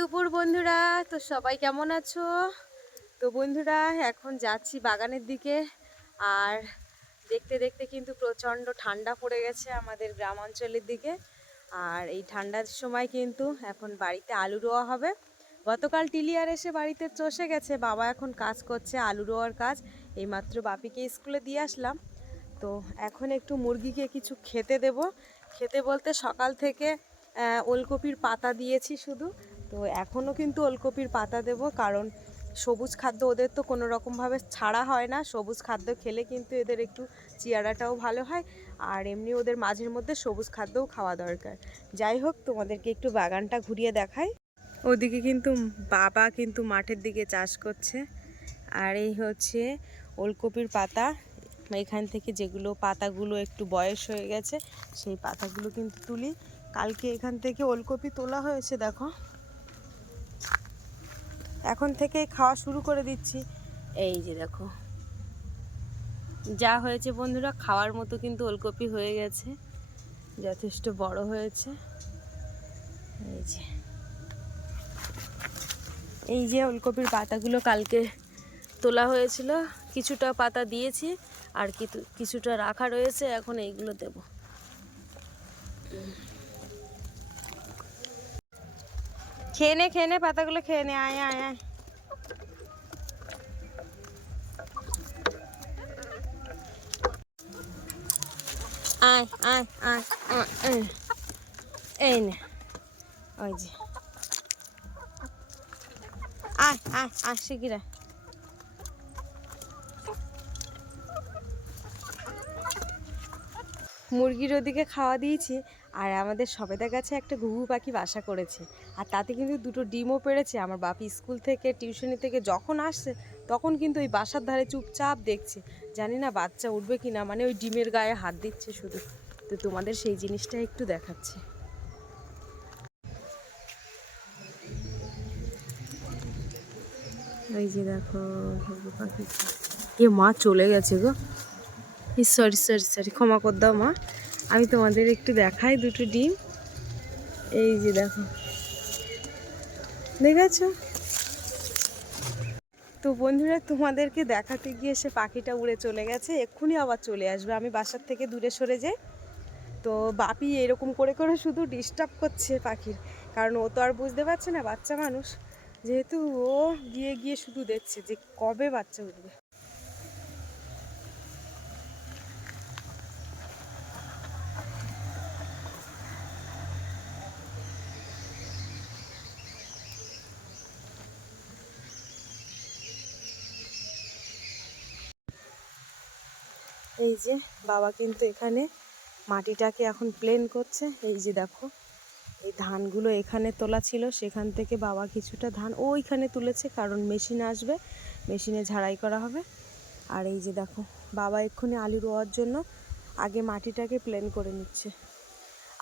দুপুর বন্ধুরা। তো সবাই কেমন আছো? তো বন্ধুরা এখন যাচ্ছি বাগানের দিকে। আর দেখতে দেখতে কিন্তু প্রচণ্ড ঠান্ডা পড়ে গেছে আমাদের গ্রাম অঞ্চলের দিকে। আর এই ঠান্ডার সময় কিন্তু এখন বাড়িতে আলু রোয়া হবে। গতকাল টিলিয়ার এসে বাড়িতে চষে গেছে, বাবা এখন কাজ করছে আলু রোয়ার কাজ। এইমাত্র বাপিকে স্কুলে দিয়ে আসলাম। তো এখন একটু মুরগিকে কিছু খেতে দেব। খেতে বলতে সকাল থেকে ওলকপির পাতা দিয়েছি শুধু। তো এখনও কিন্তু ওলকপির পাতা দেব, কারণ সবুজ খাদ্য ওদের তো কোনো রকমভাবে ছাড়া হয় না। সবুজ খাদ্য খেলে কিন্তু এদের একটু চেহারাটাও ভালো হয়, আর এমনি ওদের মাঝের মধ্যে সবুজ খাদ্যও খাওয়া দরকার। যাই হোক, তোমাদেরকে একটু বাগানটা ঘুরিয়ে দেখাই। ওদিকে কিন্তু বাবা কিন্তু মাঠের দিকে চাষ করছে। আর এই হচ্ছে ওলকপির পাতা। এখান থেকে যেগুলো পাতাগুলো একটু বয়স হয়ে গেছে সেই পাতাগুলো কিন্তু তুলি। কালকে এখান থেকে ওলকপি তোলা হয়েছে, দেখো এখন থেকে খাওয়া শুরু করে দিচ্ছি। এই যে দেখো যা হয়েছে বন্ধুরা, খাওয়ার মতো কিন্তু ওলকপি হয়ে গেছে, যথেষ্ট বড় হয়েছে। এই যে ওলকপির পাতাগুলো কালকে তোলা হয়েছিল, কিছুটা পাতা দিয়েছি আর কিছুটা রাখা রয়েছে, এখন এইগুলো দেব। খেয়ে নে পাতাগুলো খেয়ে নে, আয় আয় আয়। আয় আয় আয় আয়, এই নে, ওই যে আয় আয় আয় শিগগির। মুরগির ওদিকে খাওয়া দিয়েছি। আর আমাদের সবেদা গাছে একটা ঘুঘু পাখি বাসা করেছে, আর তাতে কিন্তু দুটো ডিমও পেড়েছে। আমার বাপি স্কুল থেকে টিউশনি থেকে যখন আসছে তখন কিন্তু ওই বাসার ধারে চুপচাপ দেখছে। জানি না বাচ্চা উঠবে কি না, মানে ওই ডিমের গায়ে হাত দিচ্ছে শুধু। তো তোমাদের সেই জিনিসটা একটু দেখাচ্ছি। এই যে দেখো ঘুঘু পাখি। এ মা চলে গেছে গো, সরি সরি সরি, ক্ষমা কর দাও মা। আমি তোমাদের একটু দেখাই দুটো ডিম। এই যে দেখো, দেখেছো? তো বন্ধুরা তোমাদেরকে দেখাতে গিয়ে সে পাখিটা উড়ে চলে গেছে, এক্ষুনি আবার চলে আসবে। আমি বাসার থেকে দূরে সরে যাই। তো বাপি এরকম করে করে শুধু ডিস্টার্ব করছে পাখির, কারণ ও তো আর বুঝতে পারছে না, বাচ্চা মানুষ যেহেতু, ও গিয়ে গিয়ে শুধু দেখছে যে কবে বাচ্চা উঠবে। এই যে বাবা কিন্তু এখানে মাটিটাকে এখন প্লেন করছে। এই যে দেখো, এই ধানগুলো এখানে তোলা ছিল, সেখান থেকে বাবা কিছুটা ধান ওইখানে তুলেছে, কারণ মেশিন আসবে, মেশিনে ঝাড়াই করা হবে। আর এই যে দেখো, বাবা এক্ষুনি আলু রোয়ার জন্য আগে মাটিটাকে প্লেন করে নিচ্ছে।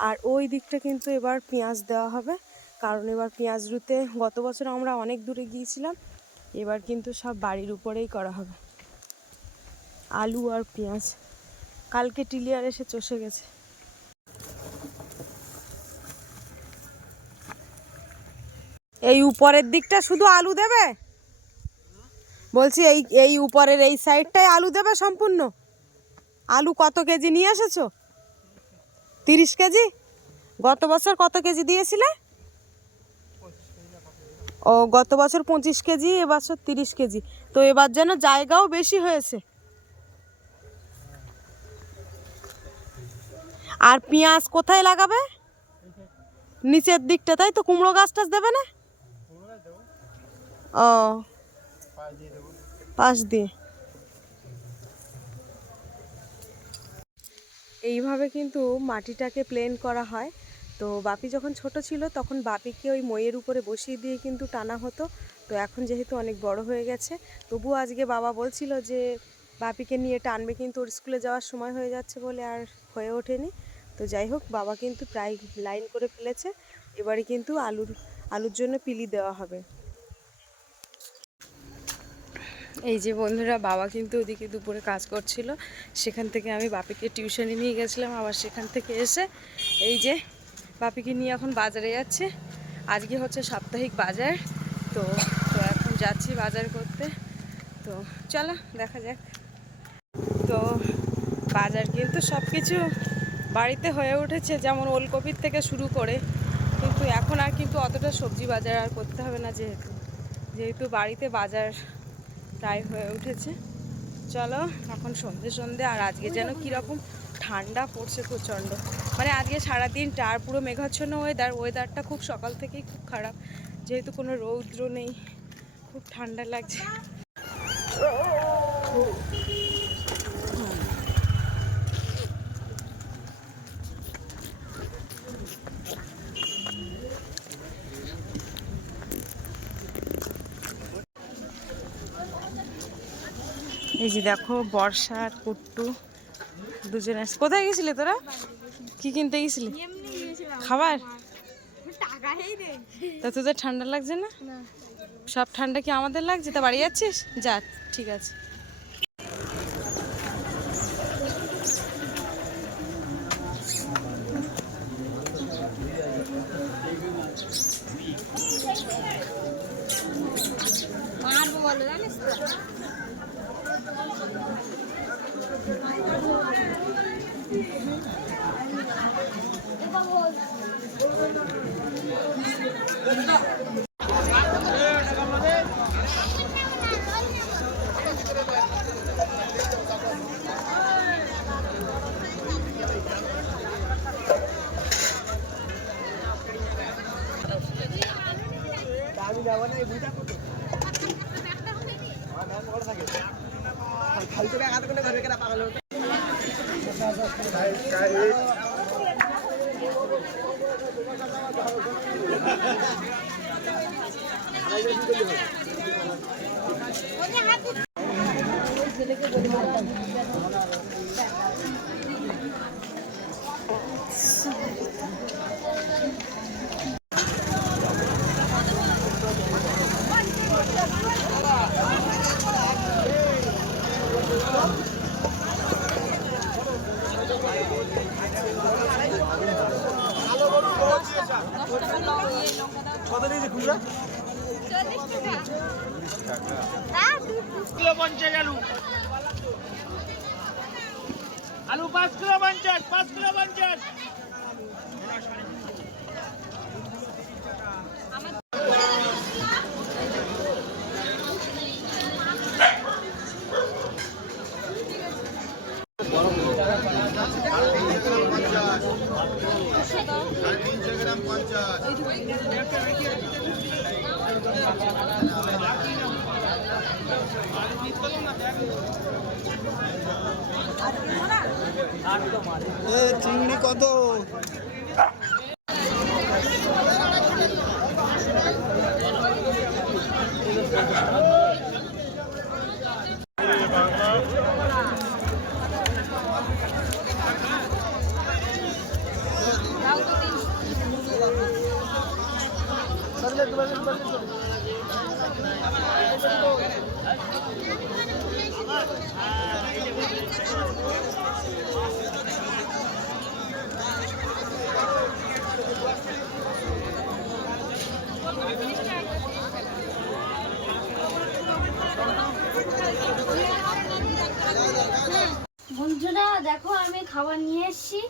আর ওই দিকটা কিন্তু এবার পেঁয়াজ দেওয়া হবে, কারণ এবার পেঁয়াজ রুতে গত বছর আমরা অনেক দূরে গিয়েছিলাম, এবার কিন্তু সব বাড়ির উপরেই করা হবে। আলু আর পেঁয়াজ কালকে টিলিয়ার এসে চষে গেছে। এই উপরের দিকটা শুধু আলু দেবে বলছি, এই এই উপরের এই সাইডটায় আলু দেবে সম্পূর্ণ? আলু কত কেজি নিয়ে এসেছো? 30 কেজি? গত বছর কত কেজি দিয়েছিলে? ও, গত বছর 25 কেজি, এবছর 30 কেজি। তো এবার যেন জায়গাও বেশি হয়েছে। আর পেঁয়াজ কোথায় লাগাবে? নিচের দিকটা, তাই তো? কুমড়ো গাছ টাছ দেবে না? ও, পাশ দিয়ে। এইভাবে কিন্তু মাটিটাকে প্লেন করা হয়। তো বাপি যখন ছোট ছিল তখন বাপিকে ওই মইয়ের উপরে বসিয়ে দিয়ে কিন্তু টানা হতো। তো এখন যেহেতু অনেক বড় হয়ে গেছে, তবুও আজকে বাবা বলছিল যে বাপিকে নিয়ে টানবে, কিন্তু ওর স্কুলে যাওয়ার সময় হয়ে যাচ্ছে বলে আর হয়ে ওঠেনি। তো যাই হোক, বাবা কিন্তু প্রায় লাইন করে ফেলেছে। এবারে কিন্তু আলুর জন্য পিলি দেওয়া হবে। এই যে বন্ধুরা, বাবা কিন্তু ওদিকে দুপুরে কাজ করছিল, সেখান থেকে আমি বাপিকে টিউশনে নিয়ে গেছিলাম। আবার সেখান থেকে এসে এই যে বাপিকে নিয়ে এখন বাজারে যাচ্ছে। আজকে হচ্ছে সাপ্তাহিক বাজার। তো তো এখন যাচ্ছি বাজার করতে। তো চলো দেখা যাক। তো বাজার কিন্তু সব কিছু বাড়িতে হয়ে উঠেছে, যেমন ওলকপির থেকে শুরু করে, কিন্তু এখন আর কিন্তু অতটা সবজি বাজার আর করতে হবে না, যেহেতু বাড়িতে বাজার প্রায় হয়ে উঠেছে। চলো এখন সন্ধে সন্ধে, আর আজকে যেন কীরকম ঠান্ডা পড়ছে প্রচণ্ড। মানে আজকে সারাদিন পুরো মেঘাচ্ছন্ন ওয়েদারটা খুব সকাল থেকেই খুব খারাপ, যেহেতু কোনো রৌদ্র নেই, খুব ঠান্ডা লাগছে। এই যে দেখো বর্ষা আর কুট্টু দুজনে। কোথায় গেছিলে তোরা? কি কিনতে গেছিলি? খাবার? তা তোদের ঠান্ডা লাগছে না? সব ঠান্ডা কি আমাদের লাগছে? তা বাড়ি যাচ্ছিস? যা, ঠিক আছে। আলু 5 কিলো 50, 5 কিলো 50। চিংড়ি কত? বন্ধুরা দেখো, আমি খাবার নিয়ে এসেছি,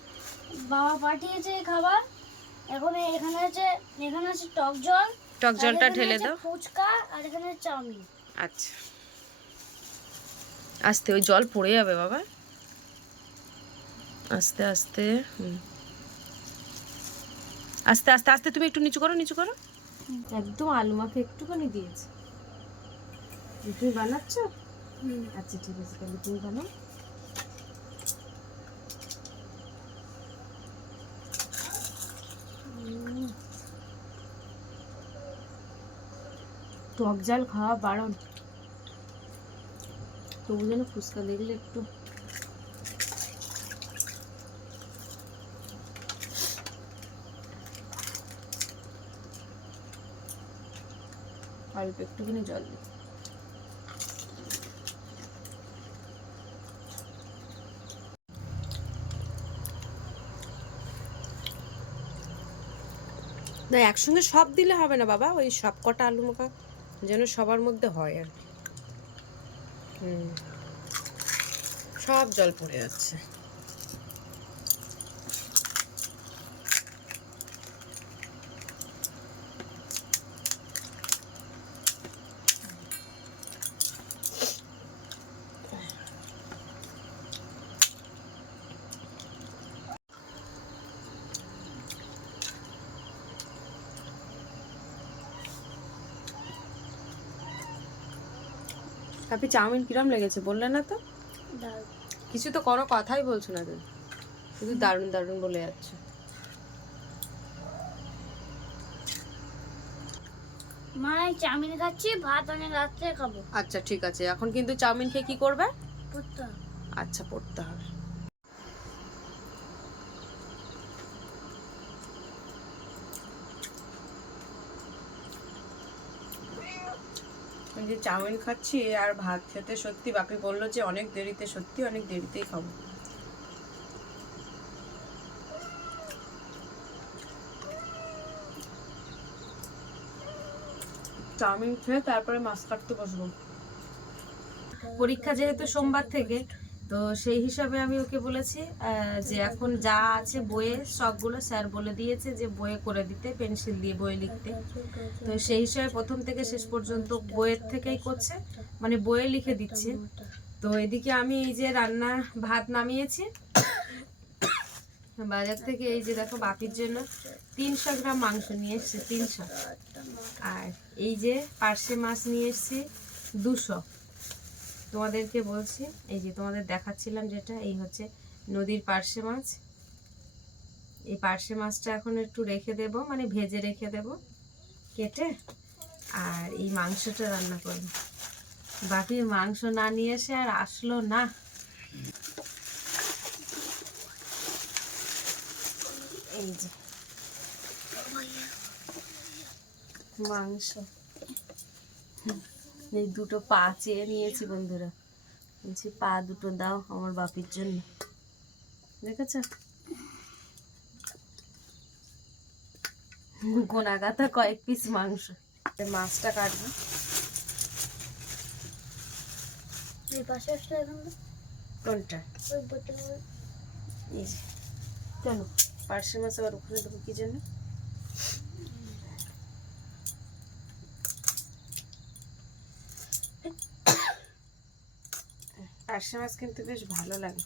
বাবা পাঠিয়েছে খাবার। এখানে আছে টক জল। টক জলটা ঢেলে দাও। ফুচকা আর এখানে চাউমিন। আচ্ছা, আস্তে, ওই জল পড়ে যাবে বাবা, আস্তে আস্তে। আস্তে আস্তে আস্তে, তুমি একটু নিচু করো, নিচু করো। একদম আলু মাখে একটুখানি দিয়েছে। তুমি বানাচ্ছ? আচ্ছা ঠিক আছে, তাহলে তুমি বানাও। টক জল খাওয়া বারণ, তবু যেন ফুচকা দেখলে একটু অল্প একটুখানি জল দিই। না, একসঙ্গে সব দিলে হবে না বাবা, ওই সব কটা আলু মাখা যেন সবার মধ্যে হয় আর কি। সব জল পড়ে যাচ্ছে। আপনি চাউমিন কিরম লেগেছে বললে না তো? কিছু তো কোনো কথাই বলছো না তুমি, শুধু দারুণ দারুণ বলে যাচ্ছে। মা চাউমিন খাচ্ছি, ভাত অনেক রাত্রে খাবো। আচ্ছা ঠিক আছে, এখন কিন্তু চাউমিন খেয়ে কি করবে? পড়তে হবে। আচ্ছা, পড়তে হবে। যে চাউমিন খাচ্ছি আর ভাত খেতে সত্যি বাপি বললো যে অনেক দেরিতে, সত্যি অনেক দেরিতেই খাবো। চাউমিন খেয়ে তারপরে মাছ কাটতে বসবো। পরীক্ষা যেহেতু সোমবার থেকে, তো সেই হিসাবে আমি ওকে বলেছি যে এখন যা আছে বইয়ে সবগুলো স্যার বলে দিয়েছে যে বইয়ে করে দিতে, পেন্সিল দিয়ে বইয়ে লিখতে। তো সেই হিসাবে প্রথম থেকে শেষ পর্যন্ত বইয়ের থেকেই করছে, মানে বইয়ে লিখে দিচ্ছে। তো এদিকে আমি এই যে রান্না ভাত নামিয়েছি বাজার থেকে। এই যে দেখো বাপির জন্য 300 গ্রাম মাংস নিয়ে এসছি, 300। আর এই যে পার্শে মাছ নিয়ে এসছি 200। তোমাদেরকে বলছি, এই যে তোমাদের দেখাচ্ছিলাম যেটা, এই হচ্ছে নদীর পার্শে মাছ। এই পার্শে মাছটা এখন একটু রেখে দেব, মানে ভেজে রেখে দেব কেটে, আর এই মাংসটা রান্না করব। বাকি মাংস না নিয়ে এসে আর আসলো না। এই যে মাংস, এই দুটো পা চেয়ে নিয়েছি বন্ধুরা, বলছি পা দুটো দাও আমার বাপির জন্য। দেখেছ, গোনাগাথা কয়েক পিস মাংস। মাছটা কাটবো। এই পাশে আসলে এখন কোনটা? ওই বোতল এই যে কেন পার্শে মাছ আবার ওখানে দেবো কি জন্য? পার্শে মাছ কিন্তু বেশ ভালো লাগে।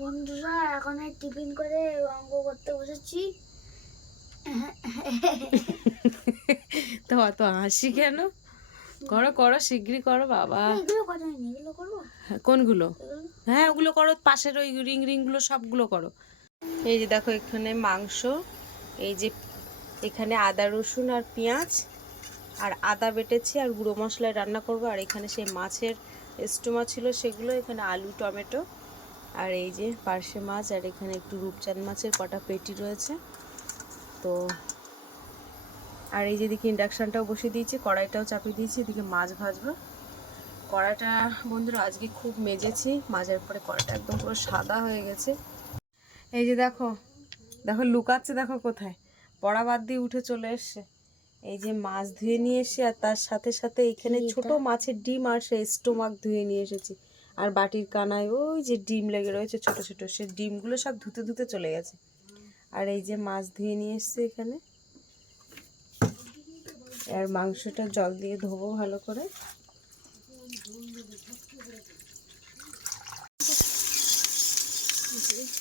বন্ধুরা এখন টিফিন করে অঙ্ক করতে বসেছি। তো অত হাসি কেন? করো করো, শিগগিরই করো বাবা। এগুলো কথা নেই, এগুলো করবো। কোনগুলো? হ্যাঁ ওগুলো করো, পাশের ওই রিং রিংগুলো সবগুলো করো। এই যে দেখো এখানে মাংস, এই যে এখানে আদা রসুন আর পেঁয়াজ আর আদা বেটেছি আর গুঁড়ো মশলায় রান্না করব। আর এখানে সেই মাছের স্টোমা ছিল সেগুলো, এখানে আলু টমেটো, আর এই যে পার্শে মাছ, আর এখানে একটু রূপচাঁদ মাছের কটা পেটি রয়েছে। তো আর এই যে এদিকে ইন্ডাকশানটাও বসিয়ে দিয়েছি, কড়াইটাও চাপিয়ে দিয়েছি, এদিকে মাছ ভাজবো। কড়াইটা বন্ধুরা আজকে খুব মেজেছি, মাজার পরে কড়াইটা একদম পুরো সাদা হয়ে গেছে। এই যে দেখো দেখো লুকাচ্ছে, দেখো কোথায়, পড়া বাদ দিয়ে উঠে চলে এসছে। এই যে মাছ ধুয়ে নিয়ে এসে, আর তার সাথে সাথে এখানে ছোট মাছের ডিম আর সেই স্টোমাক ধুয়ে নিয়ে এসেছি। আর বাটির কানায় ওই যে ডিম লেগে রয়েছে ছোট ছোট, সেই ডিমগুলো সব ধুতে ধুতে চলে গেছে। আর এই যে মাছ ধুয়ে নিয়ে এসছে এখানে, আর মাংসটা জল দিয়ে ধোবো ভালো করে।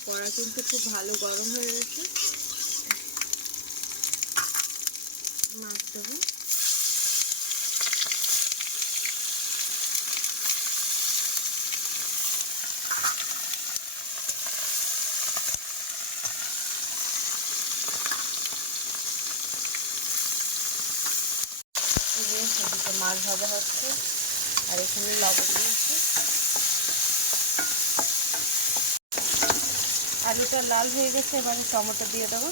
কড়া কিন্তু খুব ভালো গরম হয়ে গেছে, মাছ দেবো। এদিকে মাছ ভাজা হচ্ছে, আর এখানে লবণ দিয়েছি। আলুটা লাল হয়ে গেছে, এবারে টমেটো দিয়ে দেবো।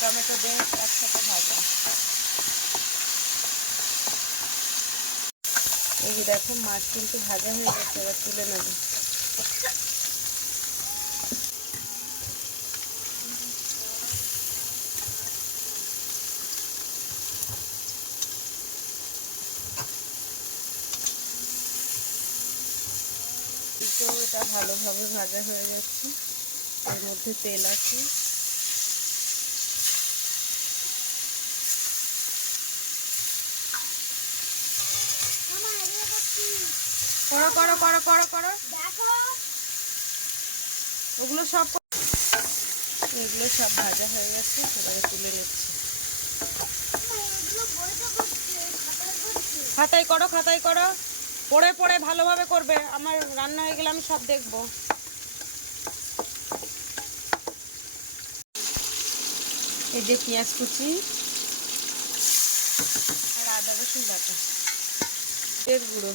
টমেটো দিয়ে একসাথে ভাজা। এই যে দেখো মাছ কিন্তু ভাজা হয়ে গেছে, এবার তুলে নেবো। তো এটা ভালোভাবে ভাজা হয়ে যাচ্ছে, এর মধ্যে তেল আছে। করো করো করো করো করো, ওগুলো সব এগুলো সব ভাজা হয়ে গেছে, এবারে তুলে নিচ্ছি। খাতায় করো, খাতায় করো, পড়ে পড়ে ভালোভাবে করবে। আমার রান্না হয়ে গেলে আমি সব দেখবো। এই যে পেঁয়াজ কুচি আর আদা রসুন বাটা, এর গুঁড়ো,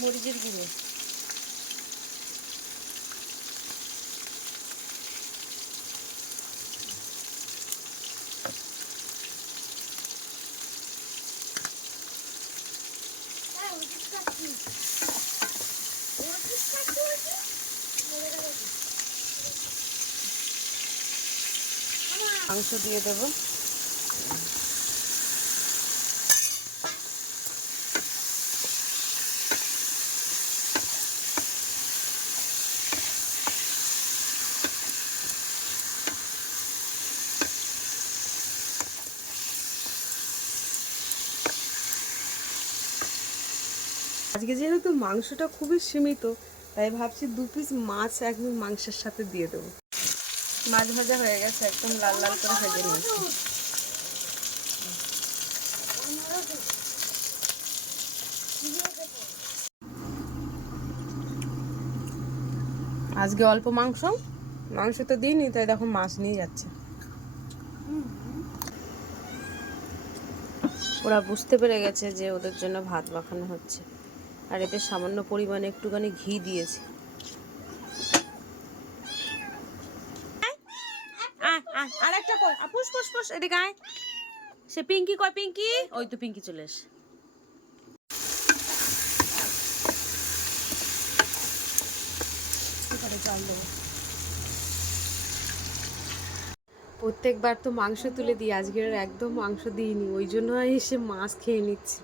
মরিচের গুঁড়ো, মাংস দিয়ে দেবো। আজকে যেহেতু মাংসটা খুবই সীমিত, তাই ভাবছি 2 পিস মাছ একদম মাংসের সাথে দিয়ে দেবো। মাছ ভাজা হয়ে গেছে, একদম লাল লাল করে ভেজে নিয়েছি। আজকে অল্প মাংস তো দিইনি, তাই দেখো মাছ নিয়ে যাচ্ছে। ওরা বুঝতে পেরে গেছে যে ওদের জন্য ভাত মাখানো হচ্ছে, আর এতে সামান্য পরিমাণে একটুখানি ঘি দিয়েছি। আর একটা কই, পুষ পুষ পুষ, এদিকে আয়। সে পিঙ্কি কয়, পিঙ্কি, ওই তো পিঙ্কি চলে এসে। প্রত্যেকবার তো মাংস তুলে দিই, আজকের একদম মাংস দিইনি, ওই জন্য এসে মাছ খেয়ে নিচ্ছি।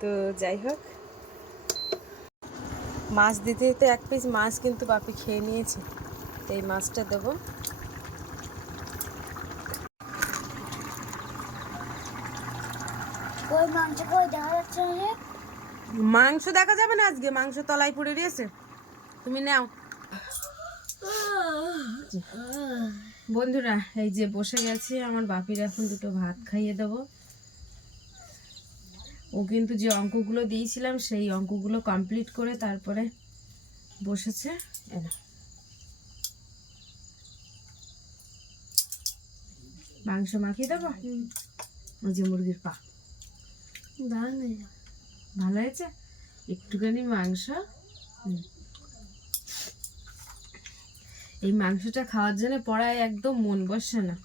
তো যাই হোক, মাছ দিতে দিতে 1 পিস মাছ কিন্তু বাপি খেয়ে নিয়েছে, তো এই মাছটা দেবো। মাংস দেখা যাবে না আজকে, মাংস তলায় পড়ে দিয়েছে, তুমি নাও। বন্ধুরা, এই যে বসে গেছি, আমার বাপির এখন 2টো ভাত খাইয়ে দেবো। ও কিন্তু যে অঙ্কগুলো দিয়েছিলাম সেই অঙ্কগুলো কমপ্লিট করে তারপরে বসেছে। মাংস মাখিয়ে দেবো, ওই যে মুরগির পা, ভালো হয়েছে। একটুখানি মাংস, এই মাংসটা খাওয়ার জন্য পড়ায় একদম মন বসে না।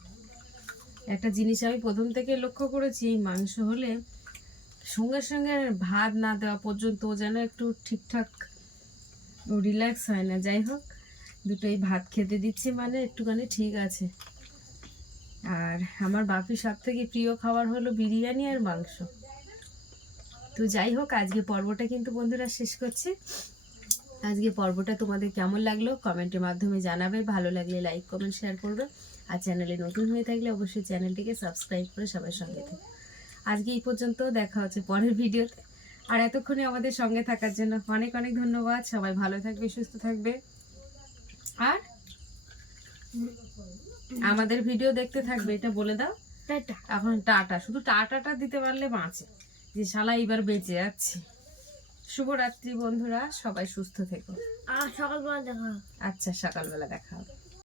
একটা জিনিস আমি প্রথম থেকে লক্ষ্য করেছি, এই মাংস হলে সঙ্গে সঙ্গে ভাত না দেওয়া পর্যন্ত যেন একটু ঠিকঠাক রিল্যাক্স হয় না। যাই হোক, 2টোই ভাত খেতে দিচ্ছি মানে একটুখানি ঠিক আছে। আর আমার বাপির সব থেকে প্রিয় খাবার হলো বিরিয়ানি আর মাংস। তো যাই হোক, আজকে পর্বটা কিন্তু বন্ধুরা শেষ করছি। আজকে পর্বটা তোমাদের কেমন লাগলো কমেন্টের মাধ্যমে জানাবে, ভালো লাগলে লাইক কমেন্ট শেয়ার করবে, আর চ্যানেলে নতুন হয়ে থাকলে অবশ্যই চ্যানেলটিকে সাবস্ক্রাইব করে সবার সঙ্গে থাকবে। আজকে এই পর্যন্ত, দেখা হচ্ছে পরের ভিডিওতে। আর এতক্ষণে আমাদের সঙ্গে থাকার জন্য অনেক অনেক ধন্যবাদ। সবাই ভালো থাকবে, সুস্থ থাকবে, আর আমাদের ভিডিও দেখতে থাকবে, এটা বলে দাও। এখন টাটা, শুধু টাটাটা দিতে পারলে বাঁচে, যে শালা এবার বেঁচে যাচ্ছি। শুভরাত্রি বন্ধুরা, সবাই সুস্থ থেকো। সকালবেলা দেখা হবে। আচ্ছা, সকালবেলা দেখা হবে।